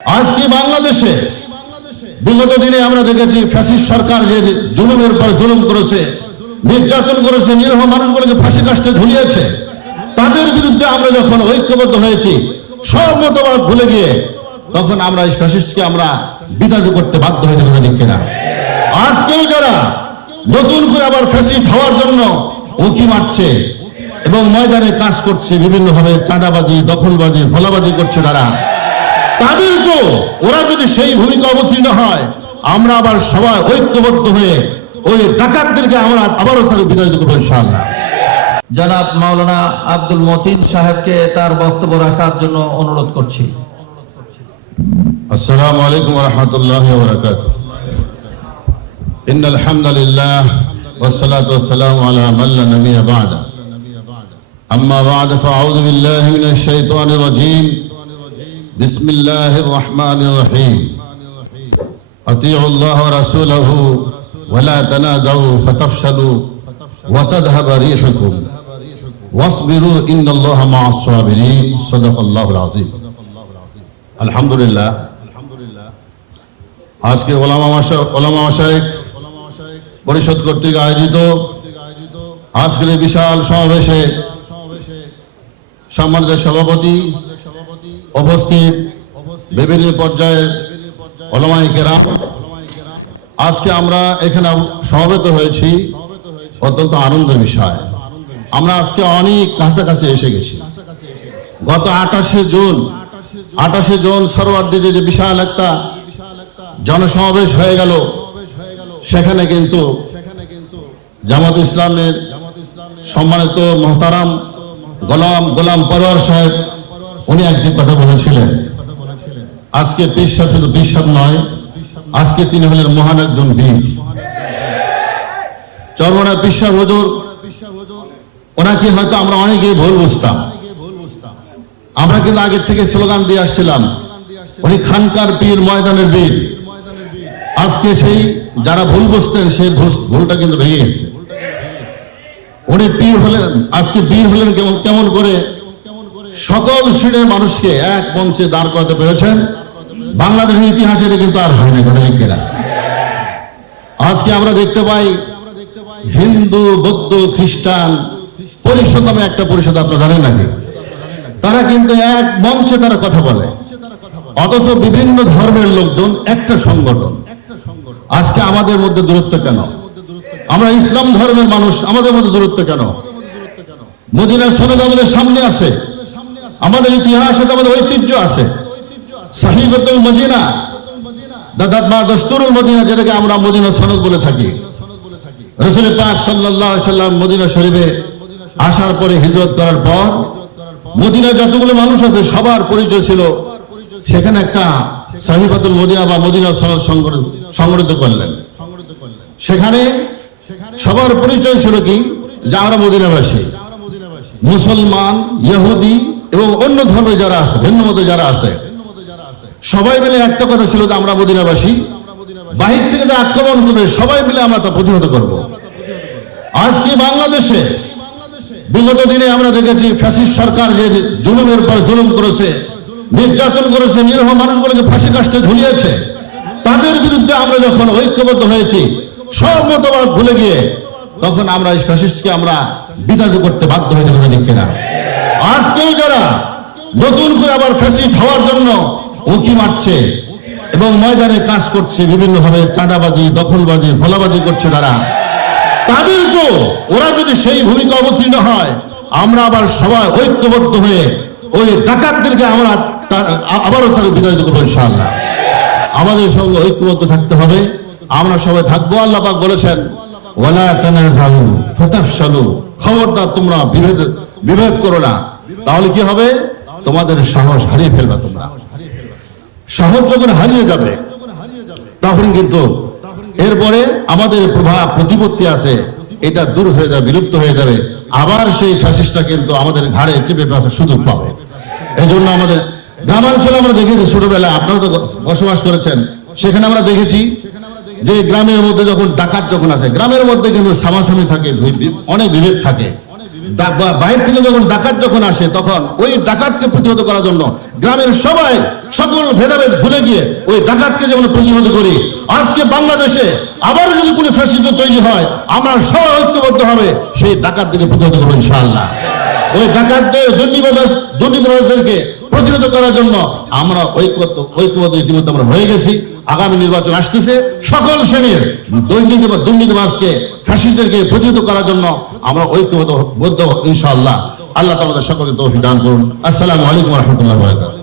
আজকে বাংলাদেশে বিগত দিনে আমরা দেখেছি ফ্যাসিস্ট সরকার যে জুলুমের পর জুলুম করেছে, নির্যাতন করেছে, নিরীহ মানুষগুলোকে ফাঁসি কাস্টে ঝুলিয়েছে। তাদের বিরুদ্ধে আমরা যখন ঐক্যবদ্ধ হয়েছি, সব মতবাদ ভুলে গিয়ে তখন আমরা এই ফ্যাসিস্টকে আমরা বিতাড়িত করতে বাধ্য হয়েছি, কথা ঠিক কিনা? আজকেও যারা নতুন করে আবার ফ্যাসিস্ট হওয়ার জন্য উঁকি মারছে এবং ময়দানে কাজ করছে, বিভিন্নভাবে চাঁদাবাজি, দখলবাজি, ধলাবাজি করছে, তাদেরকেও ওরা যদি সেই ভূমিকা অবতীর্ণ হয়, আমরা আবার সবাই ঐক্যবদ্ধ হয়ে ওই ডাকাতদেরকে আমরা আবারও তাদের বিতাড়িত করবো ইনশাআল্লাহ। জনাব মাওলানা আব্দুল মতিন সাহেবকে তার বক্তব্য রাখার জন্য অনুরোধ করছি। আসসালামু আলাইকুম ওয়া রাহমাতুল্লাহি ওয়া বারাকাতুহু। ইন্নাল হামদুলিল্লাহ ওয়াস সালাতু ওয়াস সালামু আলা মান লা নাবিয়্যা বা'দা। আম্মা বা'দ ফাআউযু বিল্লাহি মিনাশ শাইতানির রাজীম। বিসমিল্লাহির রহমানির রহিম। আতিউল্লাহ ওয়া রাসূলাহু ওয়া লা তানাযাউ ফাতাফশালু ওয়া তাযহাবা রিহুকুম ওয়াসবিরু ইন্নাল্লাহা মা'আস সাবিরিন। সাদাকাল্লাহুল আযীম। আলহামদুলিল্লাহ, আজকে ওলামা মাশায়েখ পরিষদ কর্তৃক আয়োজিত আজকের এই বিশাল সমাবেশে সম্মানিত সভাপতি, উপস্থিত বিভিন্ন পর্যায়ের ওলামায়ে কেরাম, আজকে আমরা এখানে সমবেত হয়েছি অত্যন্ত আনন্দের বিষয়। আমরা আজকে অনেক কাছাকাছি এসে গেছি। গত 28শে জুন সরওয়ারদীতে যে বিশাল একটা জনসমাবেশ হয়ে গেল, সেখানে কিন্তু জামাত ইসলামের সম্মানিত মহতারাম গোলাম পরওয়ার সাহেব উনি একটি কথা বলেছিলেন। আজকে পীর সাহেব শুধু পীর সাহেব নয়, আজকে তিনি হলেন মহান একজন বীর। চরমনা পীর সাহেব হুজুর, ওনাকে হয়তো আমরা অনেকেই ভুল বুঝতাম। আমরা কিন্তু আগের থেকে স্লোগান দিয়ে আসছিলাম, উনি খানকার পীর, ময়দানের বীর। আজকে সেই যারা ভুল বুঝতেন, সেই ভুলটা কিন্তু ভেঙে গেছে। উনি পীর হলেন, আজকে বীর হলেন কেমন করে? সকল শ্রেণীর মানুষকে এক মঞ্চে দাঁড় করাতে পেরেছেন। বাংলাদেশের ইতিহাসে এটা কিন্তু আর হয় না, কথা ঠিক কিনা? আজকে আমরা দেখতে পাই হিন্দু, বৌদ্ধ, খ্রিস্টান পরিষদ নামে একটা পরিষদ, আপনারা জানেন নাকি? তারা কিন্তু এক মঞ্চে তারা কথা বলে, অথচ বিভিন্ন ধর্মের লোকজন একটা সংগঠন। আজকে আমাদের মধ্যে দূরত্ব কেন? আমরা ইসলাম ধর্মের মানুষ, আমাদের মধ্যে দূরত্ব কেন? মদিনা সনদ আমাদের সামনে আছে, আমাদের ইতিহাস আছে, আমাদের ঐতিহ্য আছে। সাহিবাতুল মদিনা বা দস্তুরুল মদিনা, যেটাকে আমরা মদিনা সনদ বলে থাকি। রাসূল পাক সাল্লাল্লাহু আলাইহি সাল্লাম মদিনা শরীফে আসার পরে, হিজরত করার পর মদিনা যতগুলো মানুষ আছে সবার পরিচয় ছিল। সেখানে একটা সাহিবাতুল মদিনা বা মদিনা সনদ সংগঠিত করলেন। সেখানে সবার পরিচয় ছিল কি? যে আমরা মদিনাবাসী। মুসলমান, ইহুদি এবং অন্য ধর্মে যারা আছে, ভিন্ন মতে যারা আছে, সবাই মিলে একটা কথা ছিল যে আমরা মদিনাবাসী। বাহির থেকে যে আক্রমণ করবে, সবাই মিলে আমরা তা প্রতিহত করব। আজকে বাংলাদেশে বিগত দিনে আমরা দেখেছি ফ্যাসিস্ট সরকার যে জুলুমের পর জুলুম করেছে, নির্যাতন করেছে, নিরীহ মানুষগুলোকে ফাঁসি কাস্টে ঝুলিয়েছে। তাদের বিরুদ্ধে আমরা যখন ঐক্যবদ্ধ হয়েছি, সব মতবাদ ভুলে গিয়ে তখন আমরা এই ফ্যাসিস্টকে আমরা বিতাড়িত করতে বাধ্য হয়েছি, কথা ঠিক কিনা? আজকেও যারা নতুন করে আবার ফ্যাসিস্ট হওয়ার জন্য উঁকি মারছে এবং ময়দানে কাজ করছে, বিভিন্নভাবে চাঁদাবাজি, দখলবাজি, ধলাবাজি করছে, তাদেরকেও ওরা যদি সেই ভূমিকা অবতীর্ণ হয়, আমরা আবার সবাই ঐক্যবদ্ধ হয়ে ওই ডাকাতদেরকে আমরা আবারও তাদের বিতাড়িত করবো ইনশাআল্লাহ। আমাদের সঙ্গে ঐক্যবদ্ধ থাকতে হবে, আমরা সবাই থাকবো। আল্লাহ পাক বলেছেন, ওয়ালা তানাযাউ ফাতাফশালু, খবরদার তোমরা বিভেদ করো না, তাহলে কি হবে? তোমাদের সাহস হারিয়ে ফেলবে। তোমরা সাহস যখন হারিয়ে যাবে, তখন কিন্তু এরপরে আমাদের প্রভাব প্রতিপত্তি আছে, এটা দূর হয়ে যাবে, বিলুপ্ত হয়ে যাবে। আবার সেই ফ্যাসিস্টটা কিন্তু আমাদের ঘাড়ে চেপে বসার সুযোগ পাবে। এই জন্য আমাদের গ্রামাঞ্চলে আমরা দেখেছি, ছোটবেলায় আপনারা তো বসবাস করেছেন, সেখানে আমরা দেখেছি যে গ্রামের মধ্যে যখন ডাকাত যখন আছে, গ্রামের মধ্যে কিন্তু সামাসামি থাকে, অনেক বিভেদ থাকে। বাইরে থেকে যখন ডাকাত যখন আসে তখন ওই ডাকাতকে প্রতিহত করার জন্য গ্রামের সবাই সকল ভেদাভেদ ভুলে গিয়ে ওই ডাকাতকে যেমন প্রতিহত করি, আজকে বাংলাদেশে আবার যদি কোনো ফ্যাসিজম তৈরি হয় আমরা সবাই ঐক্যবদ্ধ হবে সেই ডাকাতদেরকে প্রতিহত করবো ইনশাআল্লাহ। ওই ডাকাতদের দুর্নীতিবাজদেরকে প্রতিহত করার জন্য আমরা ঐক্যবদ্ধ ইতিমধ্যে আমরা হয়ে গেছি। আগামী নির্বাচন আসতেছে, সকল শ্রেণীর দুর্নীতিবাজকে ফ্যাসিস্টদেরকে প্রতিহত করার জন্য আমরা ঐক্যবদ্ধ ইনশাআল্লাহ। আল্লাহ তাআলা সকলকে তৌফিক দান করুন। আসসালামু আলাইকুম ওয়া রাহমাতুল্লাহি ওয়া বারাকাতুহু।